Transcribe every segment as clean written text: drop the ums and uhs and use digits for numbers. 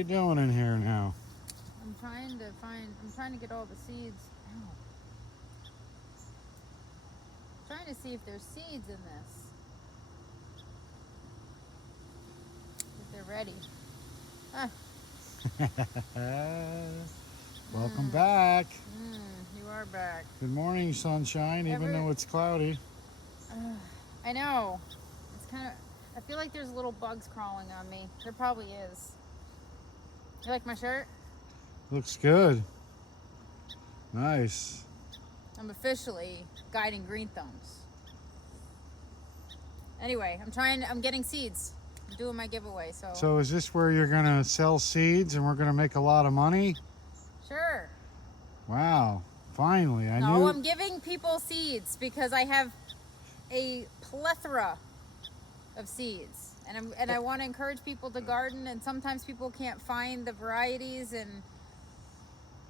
you doing in here now? I'm trying to get all the seeds. Ow. Trying to see if there's seeds in this. If they're ready. Ah. Welcome back. You are back. Good morning, sunshine, even though it's cloudy. I know. It's kind of, I feel like there's little bugs crawling on me. There probably is. You like my shirt? Looks good. Nice. I'm officially guiding green thumbs. Anyway, I'm getting seeds. I'm doing my giveaway, so. So is this where you're gonna sell seeds and we're gonna make a lot of money? Sure. Wow, finally. I'm giving people seeds because I have a plethora of seeds. And I want to encourage people to garden, and sometimes people can't find the varieties, and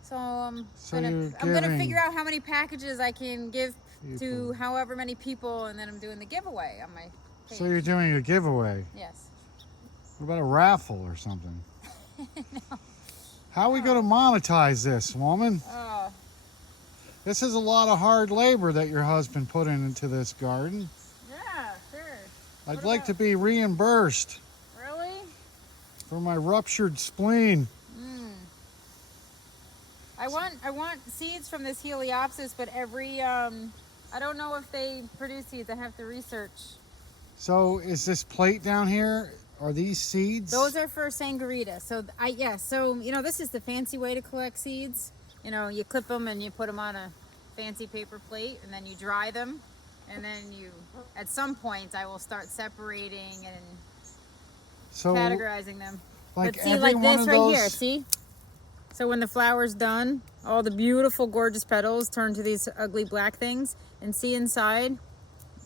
so I'm gonna figure out how many packages I can give to however many people, and then I'm doing the giveaway on my page. So you're doing a giveaway? Yes. What about a raffle or something? No. How are we going to monetize this, woman? Oh. This is a lot of hard labor that your husband put into this garden. Yeah, sure. I'd like to be reimbursed. Really? For my ruptured spleen. I want seeds from this Heliopsis, but I don't know if they produce seeds. I have to research. So is this plate down here, are these seeds? Those are for Sangarita. So this is the fancy way to collect seeds. You know, you clip them and you put them on a fancy paper plate, and then you dry them, and then at some point I will start separating and categorizing them. Like but see, like this right here, see? So when the flower's done, all the beautiful, gorgeous petals turn to these ugly black things. And see inside,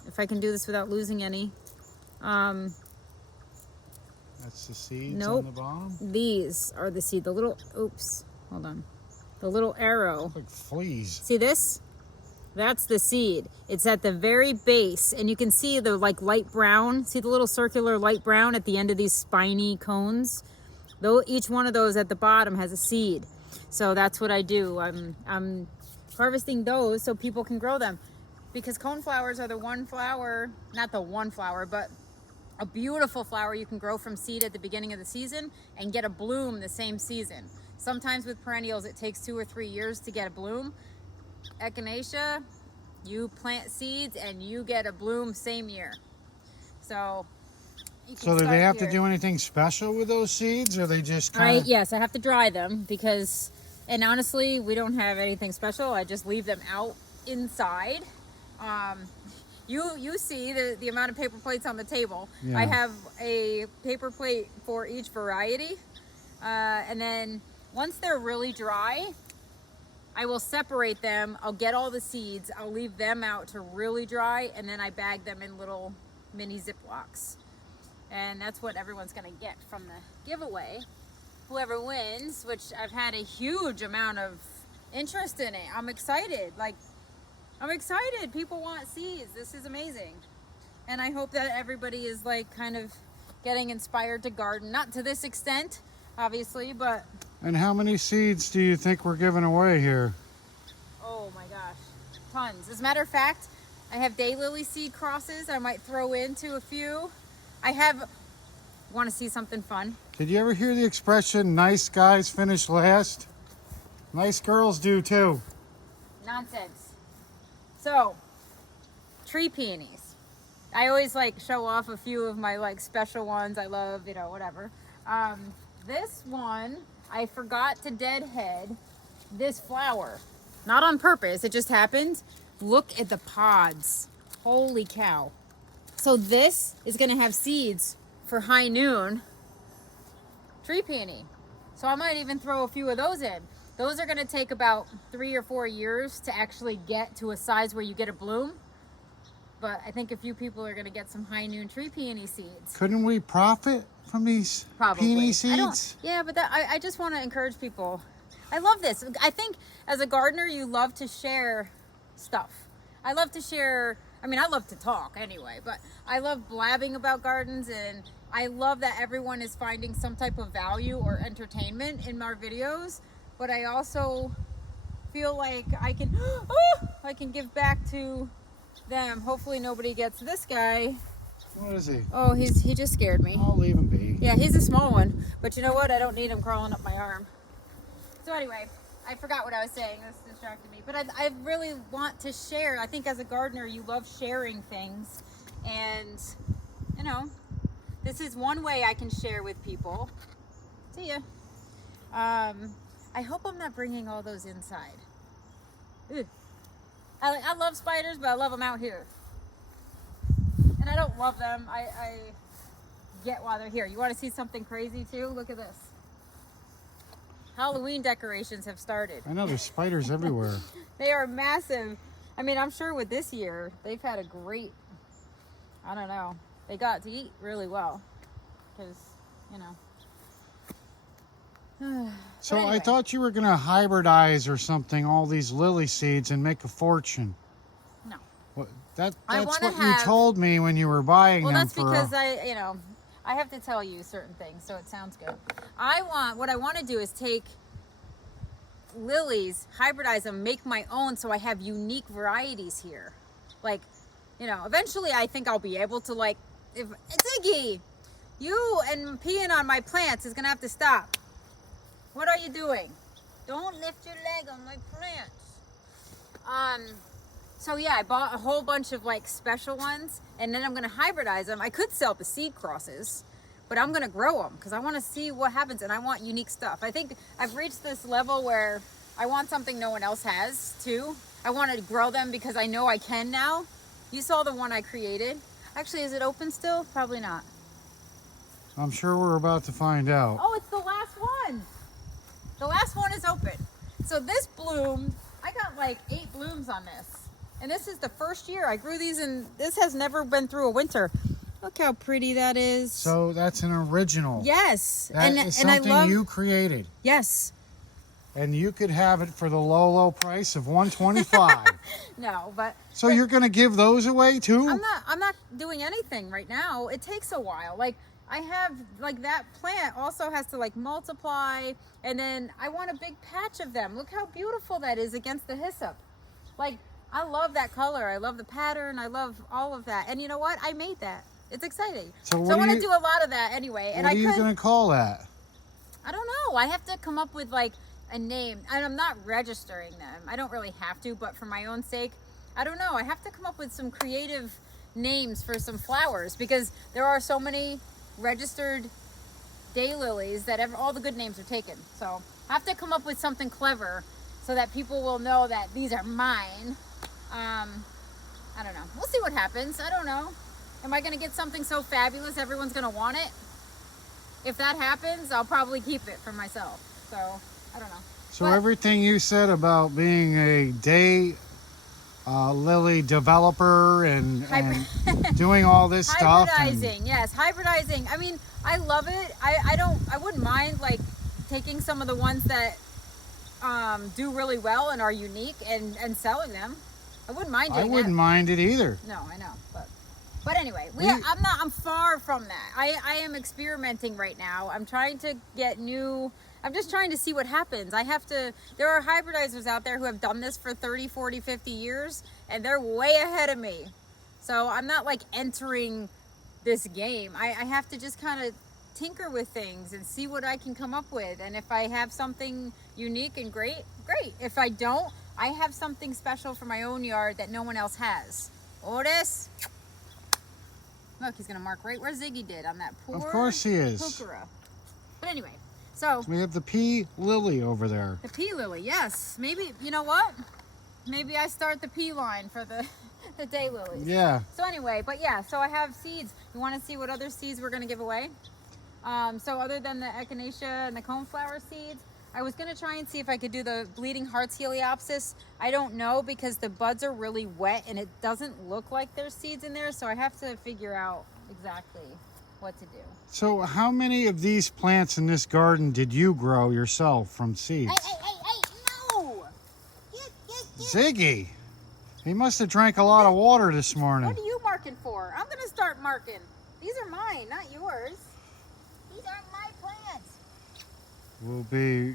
if I can do this without losing any. That's the seeds on the bottom? These are the seed. The little, hold on. The little arrow. Like fleas. See this? That's the seed. It's at the very base, and you can see the light brown. See the little circular light brown at the end of these spiny cones? Though each one of those at the bottom has a seed. So that's what I do. I'm harvesting those so people can grow them, because coneflowers are the one flower, not the one flower, but a beautiful flower you can grow from seed at the beginning of the season and get a bloom the same season. Sometimes with perennials it takes 2 or 3 years to get a bloom. Echinacea, you plant seeds and you get a bloom same year. So do they have to do anything special with those seeds, or they just kind of... Yes, I have to dry them because, and honestly, we don't have anything special. I just leave them out inside. You see the amount of paper plates on the table. Yeah. I have a paper plate for each variety. And then once they're really dry, I will separate them. I'll get all the seeds. I'll leave them out to really dry, and then I bag them in little mini Ziplocs. And that's what everyone's going to get from the giveaway. Whoever wins, which I've had a huge amount of interest in it. I'm excited. I'm excited. People want seeds. This is amazing. And I hope that everybody is kind of getting inspired to garden. Not to this extent, obviously, but... And how many seeds do you think we're giving away here? Oh my gosh. Tons. As a matter of fact, I have Daylily seed crosses I might throw into a few. Want to see something fun? Did you ever hear the expression, nice guys finish last? Nice girls do too. Nonsense. So, tree peonies. I always show off a few of my special ones I love, whatever. This one, I forgot to deadhead this flower. Not on purpose, it just happened. Look at the pods. Holy cow. So this is gonna have seeds for high noon tree peony. So I might even throw a few of those in. Those are gonna take about 3 or 4 years to actually get to a size where you get a bloom. But I think a few people are gonna get some high noon tree peony seeds. Couldn't we profit from these peony seeds? Yeah, but I just wanna encourage people. I love this. I think as a gardener, you love to share stuff. I love to share, I love to talk anyway, but I love blabbing about gardens, and I love that everyone is finding some type of value or entertainment in our videos, but I also feel like I can I can give back to them. Hopefully nobody gets this guy. What is he? Oh, he just scared me. I'll leave him be. Yeah, he's a small one, but you know what? I don't need him crawling up my arm. So anyway, I forgot what I was saying. This distracted me. But I really want to share. I think as a gardener, you love sharing things. And, you know, this is one way I can share with people. See ya. I hope I'm not bringing all those inside. Ugh. I love spiders, but I love them out here. And I don't love them. I get why they're here. You want to see something crazy too? Look at this. Halloween decorations have started. I know there's spiders everywhere. They are massive. I mean, I'm sure with this year, they've had a great, I don't know, they got to eat really well. Because, you know. So Anyway. I thought you were going to hybridize or something, all these lily seeds and make a fortune. No. What, that's I what wanna you have- told me when you were buying Well, them. that's because I have to tell you certain things, so it sounds good. What I want to do is take lilies, hybridize them, make my own, so I have unique varieties here. Like, you know, eventually I think I'll be able to, like, if Ziggy, you and peeing on my plants is gonna have to stop. What are you doing? Don't lift your leg on my plants. So yeah, I bought a whole bunch of like special ones, and then I'm gonna hybridize them. I could sell the seed crosses, but I'm gonna grow them because I want to see what happens, and I want unique stuff. I think I've reached this level where I want something no one else has too. I want to grow them because I know I can now. You saw the one I created. Actually, is it open still? Probably not. I'm sure we're about to find out. Oh, it's the last one. The last one is open. So this bloomed. I got like 8 blooms on this. And this is the first year I grew these, and this has never been through a winter. Look how pretty that is. So that's an original. Yes. That is something you created. Yes. And you could have it for the low price of $125. No, but So you're going to give those away too? I'm not doing anything right now. It takes a while. Like I have like that plant also has to like multiply, and then I want a big patch of them. Look how beautiful that is against the hyssop. Like I love that color. I love the pattern. I love all of that. And you know what? I made that. It's exciting. So I want to do a lot of that anyway. And what are you going to call that? I don't know. I have to come up with like a name. And I'm not registering them. I don't really have to, but for my own sake, I don't know. I have to come up with some creative names for some flowers because there are so many registered daylilies that all the good names are taken. So I have to come up with something clever so that people will know that these are mine. I don't know. We'll see what happens. I don't know. Am I going to get something so fabulous everyone's going to want it? If that happens, I'll probably keep it for myself. So, I don't know. So everything you said about being a lily developer and doing all this stuff. Hybridizing, yes. Hybridizing. I mean, I love it. I wouldn't mind like taking some of the ones that do really well and are unique and selling them. I wouldn't mind doing that. I wouldn't mind it either. No, I know, but anyway, I'm far from that. I am experimenting right now. I'm trying to get I'm just trying to see what happens. There are hybridizers out there who have done this for 30, 40, 50 years, and they're way ahead of me. So I'm not like entering this game. I have to just kind of tinker with things and see what I can come up with. And if I have something unique and great. If I don't, I have something special for my own yard that no one else has. Otis. Look, he's going to mark right where Ziggy did on that poor Of course he is. Pukera. But anyway, so. We have the pea lily over there. The pea lily, yes. Maybe, you know what? Maybe I start the pea line for the daylilies. Yeah. So anyway, but yeah, so I have seeds. You want to see what other seeds we're going to give away? So other than the echinacea and the coneflower seeds, I was going to try and see if I could do the bleeding hearts heliopsis. I don't know because the buds are really wet and it doesn't look like there's seeds in there. So I have to figure out exactly what to do. So how many of these plants in this garden did you grow yourself from seeds? Hey, no! Ziggy, he must have drank a lot of water this morning. What are you marking for? I'm going to start marking. These are mine, not yours. We'll be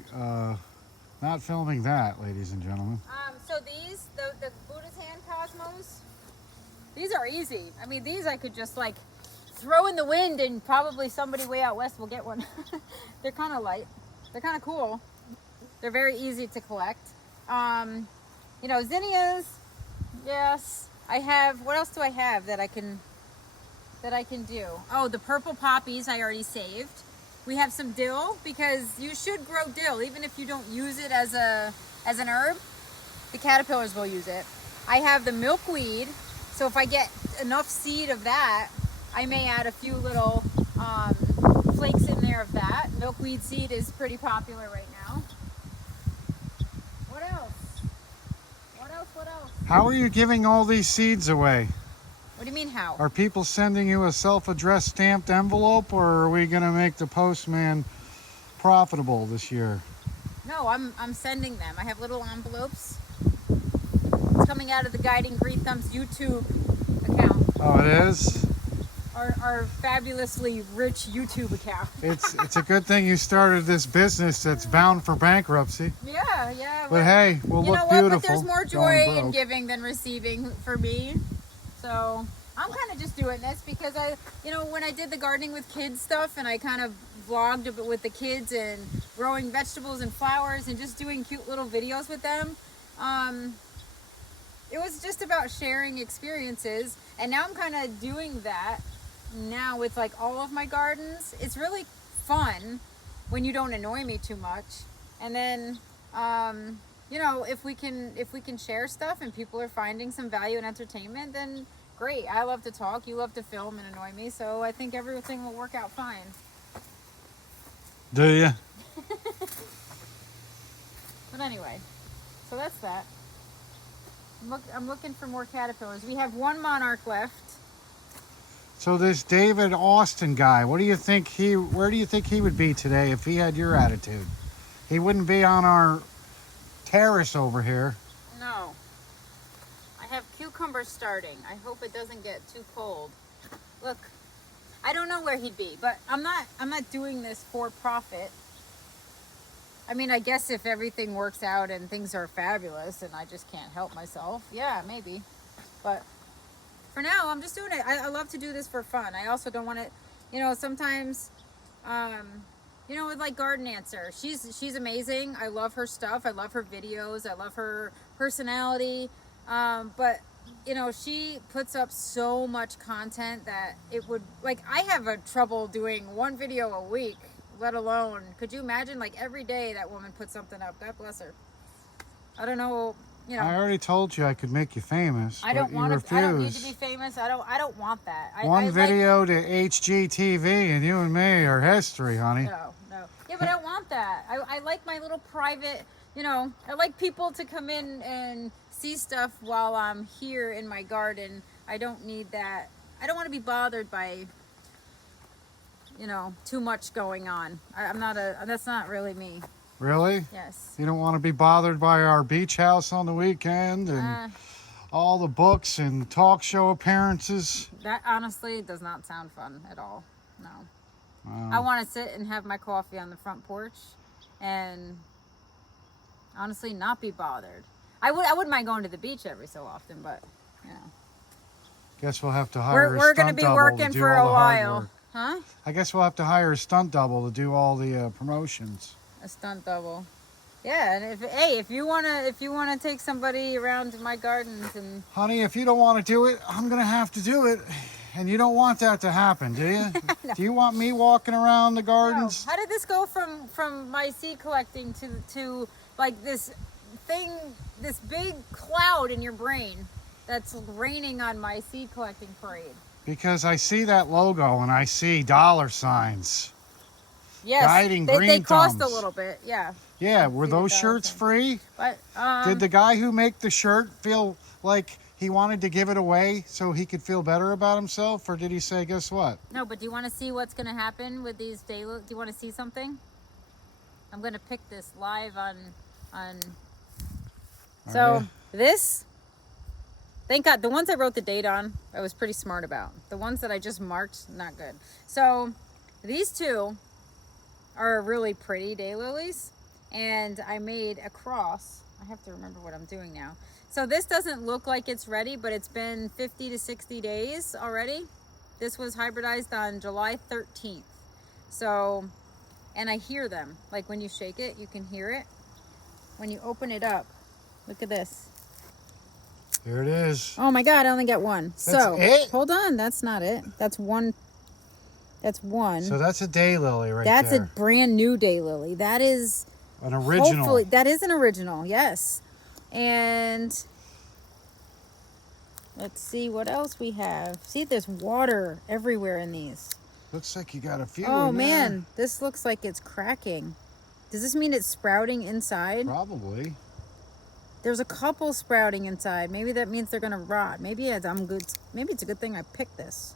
not filming that, ladies and gentlemen. So these, the Buddha's Hand Cosmos, these are easy. I mean, these I could just like throw in the wind and probably somebody way out west will get one. They're kind of light. They're kind of cool. They're very easy to collect. You know, zinnias, yes. I have, what else do I have that I can do? Oh, the purple poppies I already saved. We have some dill because you should grow dill even if you don't use it as an herb. The caterpillars will use it. I have the milkweed, so if I get enough seed of that, I may add a few little flakes in there of that. Milkweed seed is pretty popular right now. What else? What else? What else? How are you giving all these seeds away? What do you mean how? Are people sending you a self-addressed stamped envelope, or are we going to make the postman profitable this year? No, I'm sending them. I have little envelopes. It's coming out of the Guiding Green Thumbs YouTube account. Oh, it is? Our fabulously rich YouTube account. It's a good thing you started this business that's bound for bankruptcy. Yeah, yeah. But hey, we'll you look know what? beautiful. But there's more going joy in broke. giving than receiving for me. So I'm kind of just doing this because when I did the gardening with kids stuff and I kind of vlogged a bit with the kids and growing vegetables and flowers and just doing cute little videos with them. It was just about sharing experiences, and now I'm kind of doing that now with like all of my gardens. It's really fun when you don't annoy me too much, and then if we can share stuff and people are finding some value and entertainment, then great. I love to talk, you love to film and annoy me, so I think everything will work out fine. Do you? But anyway, so that's that. I'm looking for more caterpillars. We have one monarch left. So this David Austin guy, where do you think he would be today if he had your attitude? He wouldn't be on our terrace over here. No. I have cucumbers starting. I hope it doesn't get too cold. Look, I don't know where he'd be, but I'm not doing this for profit. I mean, I guess if everything works out and things are fabulous and I just can't help myself, yeah, maybe. But for now, I'm just doing it. I love to do this for fun. I also don't want to, sometimes, with like Garden Answer, she's amazing. I love her stuff. I love her videos. I love her personality. But, she puts up so much content that it would, like, I have a trouble doing one video a week, let alone, could you imagine, like, every day that woman puts something up? God bless her. I don't know, I already told you I could make you famous. I don't want to. I don't need to be famous. I don't want that. One video to HGTV and you and me are history, honey. No. Yeah, but I don't want that. I like my little private, I like people to come in and see stuff while I'm here in my garden. I don't need that. I don't want to be bothered by, too much going on. That's not really me. Really? Yes. You don't want to be bothered by our beach house on the weekend and all the books and talk show appearances? That honestly does not sound fun at all. No. I want to sit and have my coffee on the front porch and honestly not be bothered. I wouldn't mind going to the beach every so often, but Guess we'll have to hire we're a going stunt to be double working to do for all a the hard while. work. Huh? I guess we'll have to hire a stunt double to do all the promotions. A stunt double. Yeah, and if you wanna take somebody around to my gardens and Honey, if you don't want to do it, I'm gonna have to do it. And you don't want that to happen, do you? No. Do you want me walking around the gardens? No. How did this go from my seed collecting to like this thing, this big cloud in your brain that's raining on my seed collecting parade? Because I see that logo and I see dollar signs. Yes, Guiding they Green cost a Thumbs. little bit, yeah. Yeah, were See the those dollar shirts sign. free? But Did the guy who made the shirt feel like he wanted to give it away so he could feel better about himself? Or did he say, guess what? No, but do you want to see what's going to happen with these daily? Do you want to see something? I'm going to pick this live on. So this, thank God, the ones I wrote the date on, I was pretty smart about. The ones that I just marked, not good. So these two are really pretty daylilies. And I made a cross. I have to remember what I'm doing now. So this doesn't look like it's ready, but it's been 50 to 60 days already. This was hybridized on July 13th. So, and I hear them. Like when you shake it, you can hear it. When you open it up, look at this. Here it is. Oh my God, I only got one. That's it? Hold on, that's not it. That's one. That's one. So that's a daylily right That's there. a brand new daylily. That is An original. hopefully that is an original. Yes. And let's see what else we have. See, there's water everywhere in these. Looks like you got a few Oh in there. man, this looks like it's cracking. Does this mean it's sprouting inside? Probably. There's a couple sprouting inside. Maybe that means they're gonna rot. Maybe it's a good thing I picked this.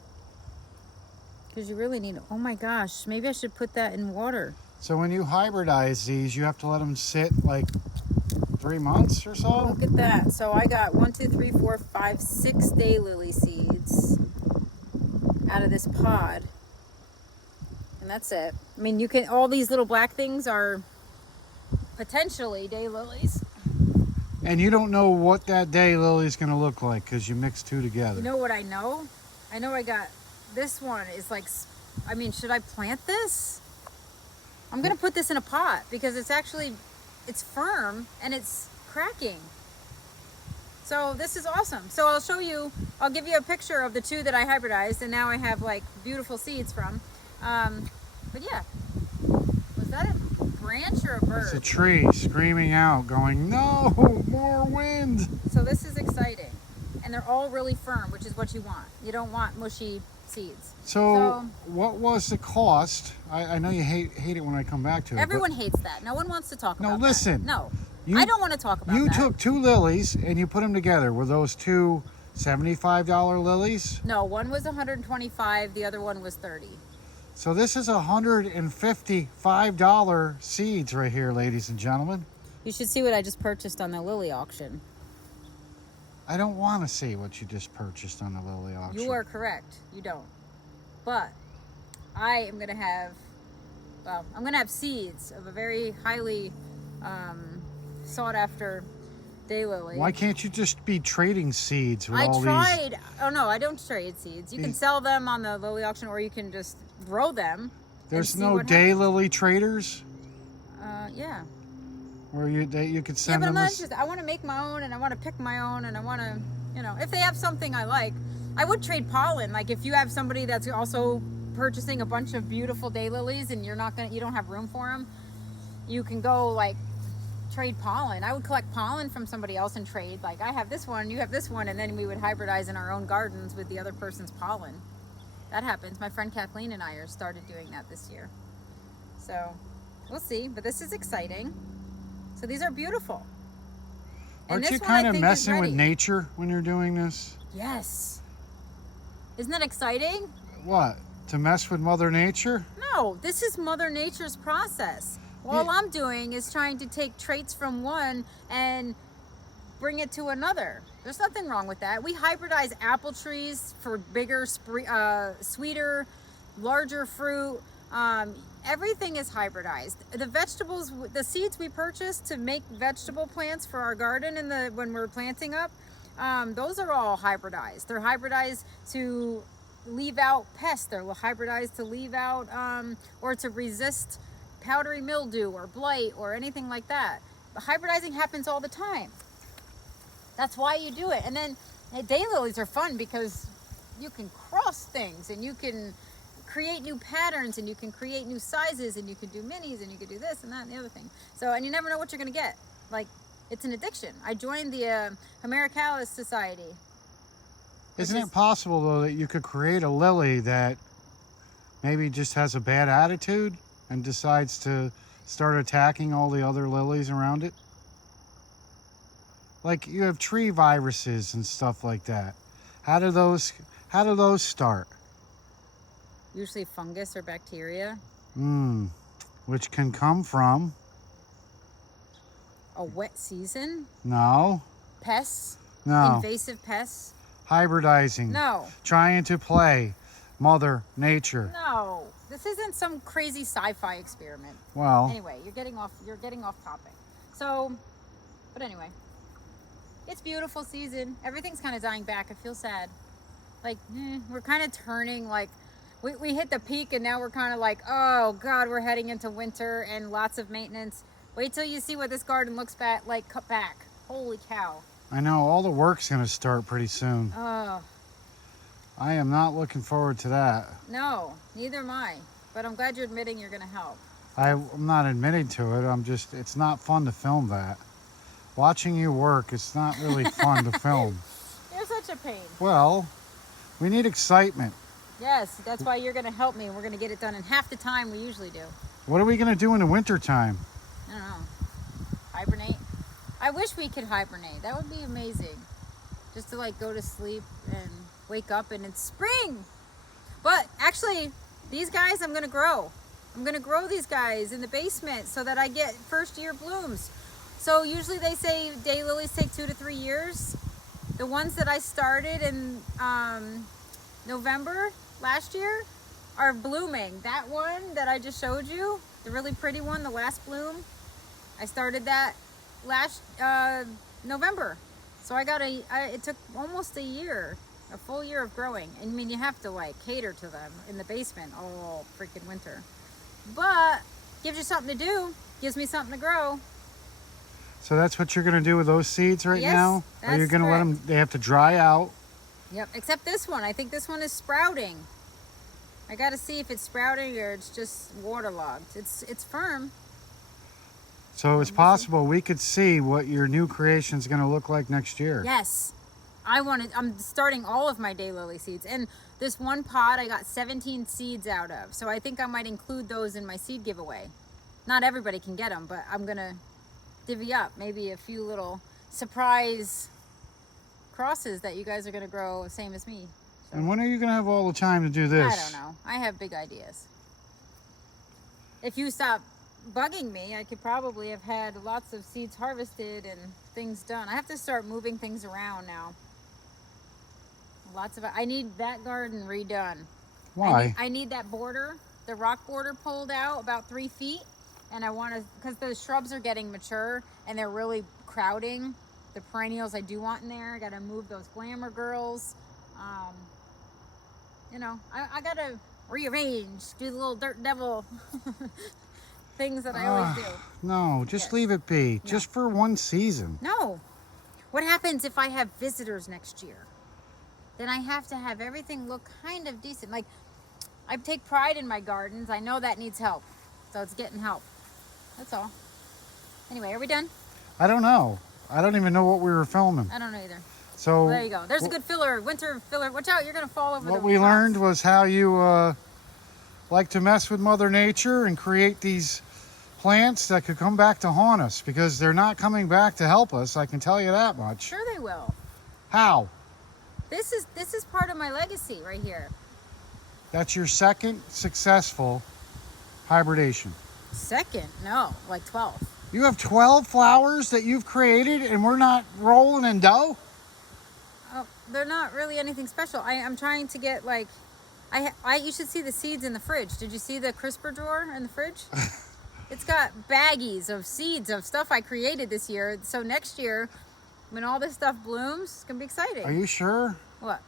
Because you really need, oh my gosh, maybe I should put that in water. So when you hybridize these, you have to let them sit like 3 months or so? Look at that. So I got 1, 2, 3, 4, 5, 6 daylily seeds out of this pod. And that's it. I mean, you can, all these little black things are potentially daylilies. And you don't know what that daylily is going to look like because you mix two together. You know what I know? I know I got, this one is like, I mean, should I plant this? I'm going to put this in a pot because it's actually, it's firm and it's cracking. So this is awesome. So I'll show you, I'll give you a picture of the two that I hybridized and now I have like beautiful seeds from. But yeah, was that a branch or a bird? It's a tree screaming out, going, no, more wind. So this is exciting. And they're all really firm, which is what you want. You don't want mushy seeds. So what was the cost? I know you hate it when I come back to it. Everyone hates that. No one wants to talk about that. No, listen. No, You- I don't want to talk about You that. took two lilies and you put them together. Were those two $75 lilies? No, one was 125, the other one was 30. So this is $155 seeds right here, ladies and gentlemen. You should see what I just purchased on the lily auction. I don't want to see what you just purchased on the lily auction. You are correct. You don't. But I am going to have, well, I'm going to have seeds of a very highly sought after daylily. Why can't you just be trading seeds with I all tried. these? Oh no, I don't trade seeds. You can These- sell them on the lily auction, or you can just grow them. There's see no what happens. daylily traders Yeah. where you could Yeah, send but I'm them. not interested. I want to make my own, and I want to pick my own, and I want to, you know, if they have something I like, I would trade pollen. Like if you have somebody that's also purchasing a bunch of beautiful daylilies, and you don't have room for them, you can go like trade pollen. I would collect pollen from somebody else and trade. Like I have this one, you have this one, and then we would hybridize in our own gardens with the other person's pollen. That happens. My friend Kathleen and I are started doing that this year. So we'll see, but this is exciting. So these are beautiful. And Aren't you this one, I kind of think, is messing with ready. nature when you're doing this? Yes. Isn't that exciting? What? To mess with Mother Nature? No, this is Mother Nature's process. All I'm doing is trying to take traits from one and bring it to another. There's nothing wrong with that. We hybridize apple trees for bigger, sweeter, larger fruit. Everything is hybridized. The vegetables, the seeds we purchase to make vegetable plants for our garden when we're planting up, those are all hybridized. They're hybridized to leave out pests. They're hybridized to leave out or to resist powdery mildew or blight or anything like that. But hybridizing happens all the time. That's why you do it. And then daylilies are fun because you can cross things and you can create new patterns and you can create new sizes and you can do minis and you can do this and that and the other thing. So, and you never know what you're going to get. Like, it's an addiction. I joined the Americalis Society. Isn't it possible, though, that you could create a lily that maybe just has a bad attitude and decides to start attacking all the other lilies around it? Like you have tree viruses and stuff like that. How do those start? Usually fungus or bacteria. Which can come from A wet season. no, Pests. no, Invasive pests. hybridizing. No. Trying to play Mother Nature. No. This isn't some crazy sci-fi experiment. Well, Anyway, you're getting off topic. So, but anyway, it's beautiful season. Everything's kind of dying back. I feel sad. Like, we're kind of turning, like, we hit the peak and now we're kind of like, oh God, we're heading into winter and lots of maintenance. Wait till you see what this garden looks like cut back. Holy cow. I know all the work's going to start pretty soon. Oh, I am not looking forward to that. no, neither am I. But I'm glad you're admitting you're going to help. I'm not admitting to it. It's not fun to film that. Watching you work, it's not really fun to film. You're such a pain. Well, we need excitement. Yes, that's why you're going to help me. We're going to get it done in half the time we usually do. What are we going to do in the wintertime? I don't know. Hibernate. I wish we could hibernate. That would be amazing. Just to like go to sleep and wake up and it's spring. But actually, these guys I'm going to grow. I'm going to grow these guys in the basement so that I get first year blooms. So usually they say daylilies take 2 to 3 years. The ones that I started in November last year are blooming. That one that I just showed you, the really pretty one, the last bloom, I started that last November. So it took almost a full year of growing. And I mean, you have to like cater to them in the basement all freaking winter. But gives you something to do, gives me something to grow. So that's what you're going to do with those seeds right Yes, now? Or you're that's going to let them, they have to dry out? Yep, except this one. I think this one is sprouting. I got to see if it's sprouting or it's just waterlogged. It's firm. So it's possible we could see what your new creation is going to look like next year. Yes. I'm starting all of my daylily seeds. And this one pot I got 17 seeds out of. So I think I might include those in my seed giveaway. Not everybody can get them, but I'm going to divvy up maybe a few little surprise crosses that you guys are going to grow same as me. So, And when are you going to have all the time to do this? I don't know. I have big ideas. If you stop bugging me, I could probably have had lots of seeds harvested and things done. I have to start moving things around now. I need that garden redone. Why? I need that border, the rock border pulled out about 3 feet. And I want to, because the shrubs are getting mature and they're really crowding the perennials I do want in there. I got to move those glamour girls. You know, I got to rearrange, do the little dirt devil things that I always do. No, just leave it be. No. Just for one season. No. What happens if I have visitors next year? Then I have to have everything look kind of decent. Like, I take pride in my gardens. I know that needs help. So it's getting help. That's all. Anyway, are we done? I don't know. I don't even know what we were filming. I don't know either. So Well, there you go. There's a good filler, winter filler. Watch out, you're going to fall over what the we rocks. learned was how you like to mess with Mother Nature and create these plants that could come back to haunt us, because they're not coming back to help us. I can tell you that much. Sure they will. How? This is part of my legacy right here. That's your second successful hybridization. Second? No, like 12. You have 12 flowers that you've created and we're not rolling in dough? Oh, they're not really anything special. I'm trying to get like, you should see the seeds in the fridge. Did you see the crisper drawer in the fridge? It's got baggies of seeds of stuff I created this year. So next year, when all this stuff blooms, it's going to be exciting. Are you sure? What?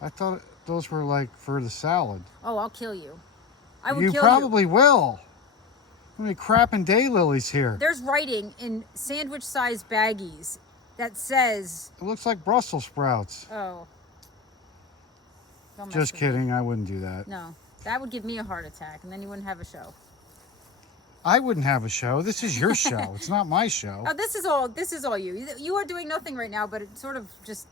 I thought those were like for the salad. Oh, I'll kill you. I would You kill probably will. How many crapping daylilies here? There's writing in sandwich-sized baggies that says, It looks like Brussels sprouts. oh. Don't mess Just with me. kidding. I wouldn't do that. No, that would give me a heart attack, and then you wouldn't have a show. I wouldn't have a show. This is your show. It's not my show. Oh, this is all you. You are doing nothing right now, but it's sort of just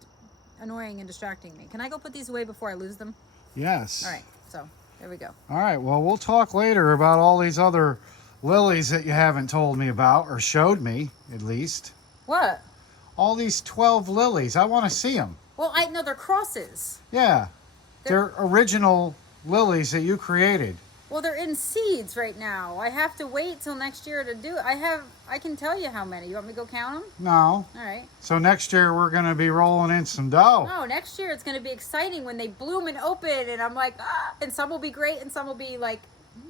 annoying and distracting me. Can I go put these away before I lose them? Yes. All right, so there we go. All right. Well, we'll talk later about all these other lilies that you haven't told me about, or showed me, at least. What? All these 12 lilies. I want to see them. Well, I know they're crosses. Yeah. They're original lilies that you created. Well, they're in seeds right now. I have to wait till next year to do it. I can tell you how many. You want me to go count them? No. All right. So next year we're going to be rolling in some dough. Oh, next year it's going to be exciting when they bloom and open, and I'm like, ah, and some will be great, and some will be like,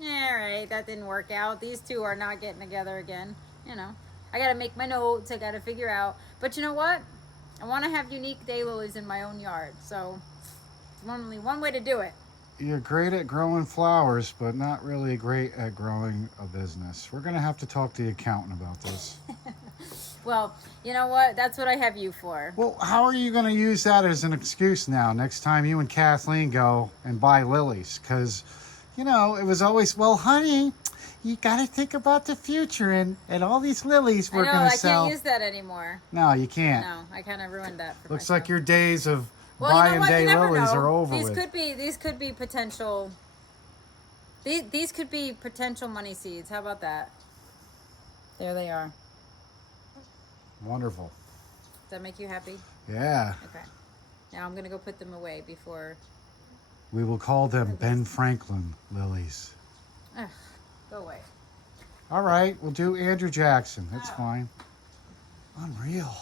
all right, that didn't work out. These two are not getting together again. You know, I got to make my notes. I got to figure out. But you know what? I want to have unique daylilies in my own yard. So only one way to do it. You're great at growing flowers, but not really great at growing a business. We're going to have to talk to the accountant about this. Well, you know what? That's what I have you for. Well, how are you going to use that as an excuse now next time you and Kathleen go and buy lilies? Because, you know, it was always, well, honey, you got to think about the future and all these lilies we're going to sell. I can't use that anymore. No, you can't. No, I kind of ruined that for Looks myself. like your days of well, buying you know what? You never daylilies know. are over These with. could be potential. These could be potential money seeds. How about that? There they are. Wonderful. Does that make you happy? Yeah. Okay. Now I'm gonna go put them away before. We will call them Ben Franklin lilies. Ugh, go away. All right, we'll do Andrew Jackson. That's fine. Unreal.